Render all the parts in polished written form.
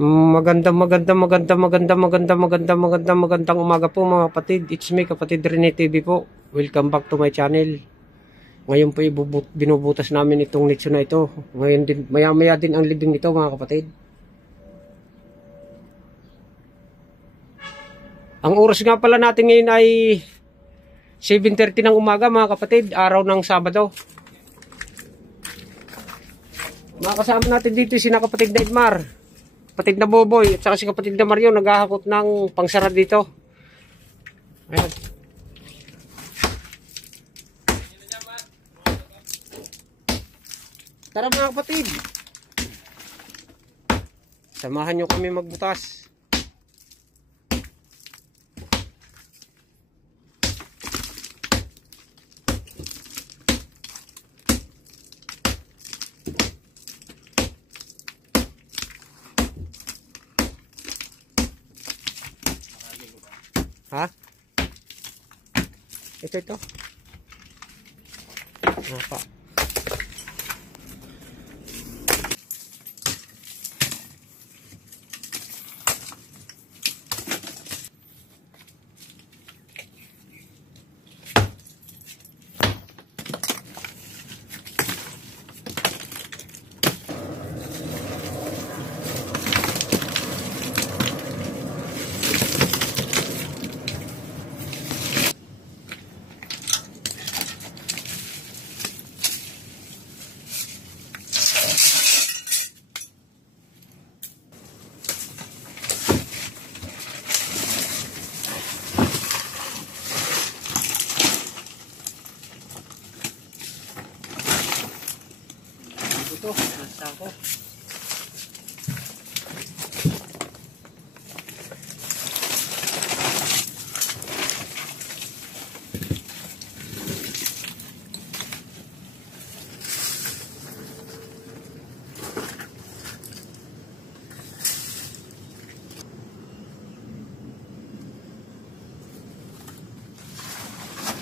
Magandang umaga po mga kapatid. It's me, kapatid Rene TV po. Welcome back to my channel. Ngayon po binubutas namin itong nicho na ito. Ngayon din, maya din ang libing nito mga kapatid. Ang oras nga pala natin ngayon ay 7:30 ng umaga mga kapatid, araw ng Sabado. Mga kasama natin dito si kapatid na Edmar, kapatid na Boboy, at saka si kapatid na Mario naghahakot ng pangsara dito. Ayan. Tara mga kapatid, samahan nyo kami magbutas. Ha? Ito. Apa? Ito, nasa ako.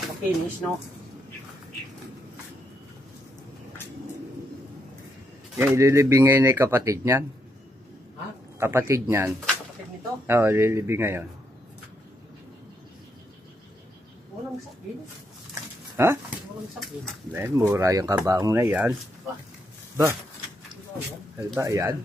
Makinis, no? Yan, ililibing ngayon ay kapatid niyan. Ha? Kapatid niyan. Kapatid nito? Oo, ililibing ngayon. Walang sakin. Ha? Walang sakin. Ben, mura yung kabaong na yan. Ba? Ano ba yan?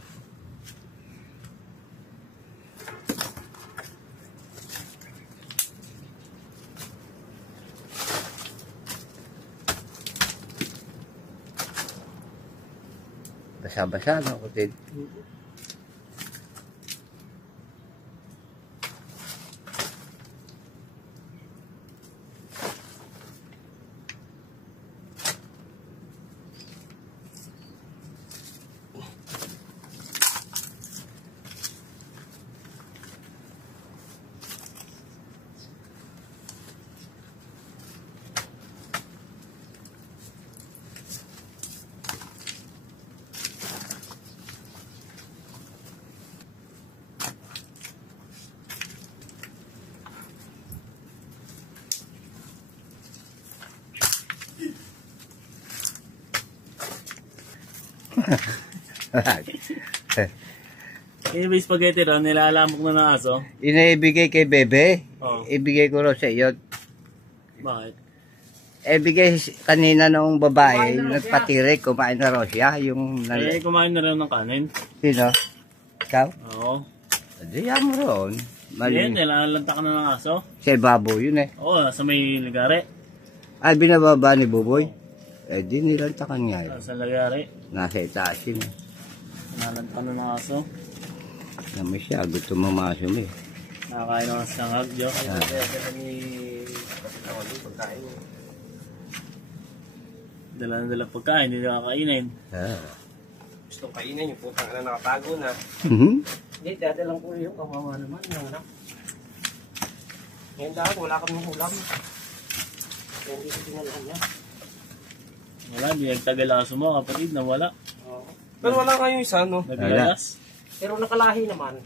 Basa-basa na kapatid. Yung may spaghetti ron, nilalamok na ng aso. Inaibigay kay Bebe. Oh. Ibigay ko rin sa iyo. Bakit? Ibigay kanina nung babae, nagpatirik, kumain na rin siya. Yung Kumain na rin ng kanin. Sino? Ikaw? Oo. Diyan mo ron. Yan, nilalanta ka na ng aso. Si Babo yun eh. Oo, nasa may ligari. Ay, binababa ni Buboy. Di nilantakan nga yun. Nasa ligari. Nasa itaas yun eh. Nilalanta na ng aso. Naman siya, gusto mamaso mo eh. Nakakain ng sangag, Diyos. Dala na dala pagkain, hindi nakakainin. Gusto kainin yung putang na nakatago na. Hindi, dadalang ko yung kawawa naman. Yung anak. Ngayon dahil wala kaming ulam. Kaya hindi ko dinalaan niya. Wala, hindi nagtagal aso mo, kapatid, nawala. Oo. Pero wala kayong isa, no? Naglalas. Pero nakalahi naman.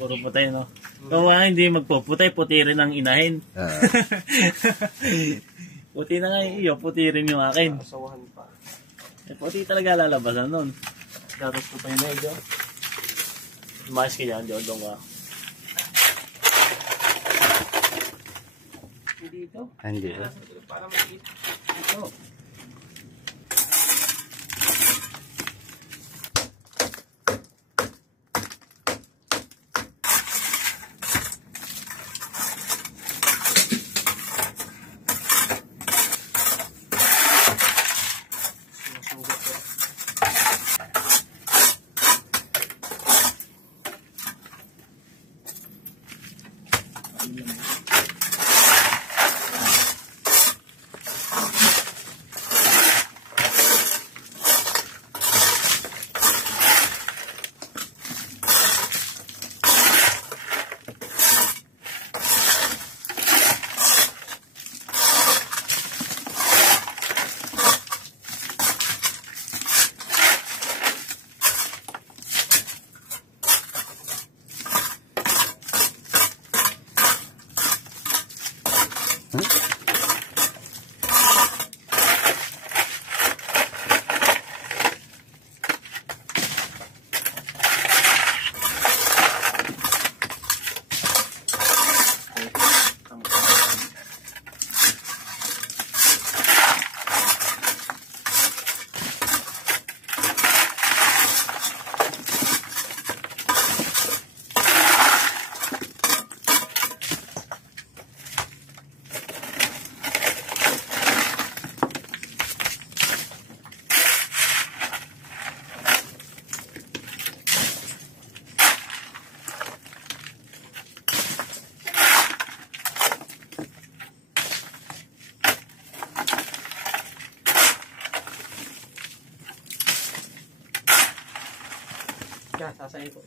Puro putay, no? Kung hindi magpuputay, puti rin ang inahin. Puti na nga yung iyo, puti rin yung akin. Asawahan pa. Eh, puti talaga lalabasan nun. Datos ko pa yun na iyo. Umayos ka dyan, doon ka. Dito. Hindi ba? Para makita. Ito. Kaya sasayin ko.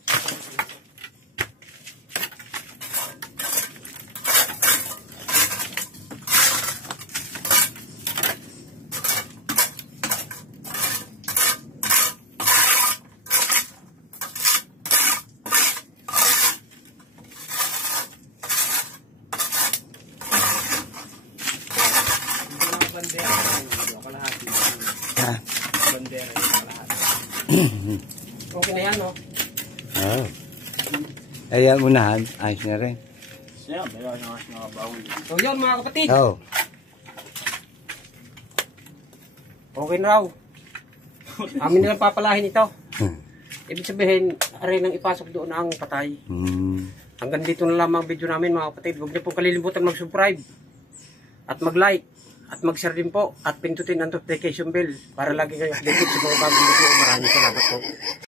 Bandera yung kalahati. Ha? Bandera yung kalahati. Okay na yan, no? Oo. Ayan, unahan. Ayos na rin. Siya, meron na kasi mga bawal. So yun mga kapatid. Oo. Okay na raw. Amin nilang papalahin ito. Ibig sabihin, aray nang ipasok doon ang patay. Hanggang dito na lamang ang video namin mga kapatid. Huwag niyo pong kalilimutan mag-subscribe at mag-like at mag-share din po at pindutin ang notification bell para lagi kayo updated sa mga bagong video. Maraming salamat po.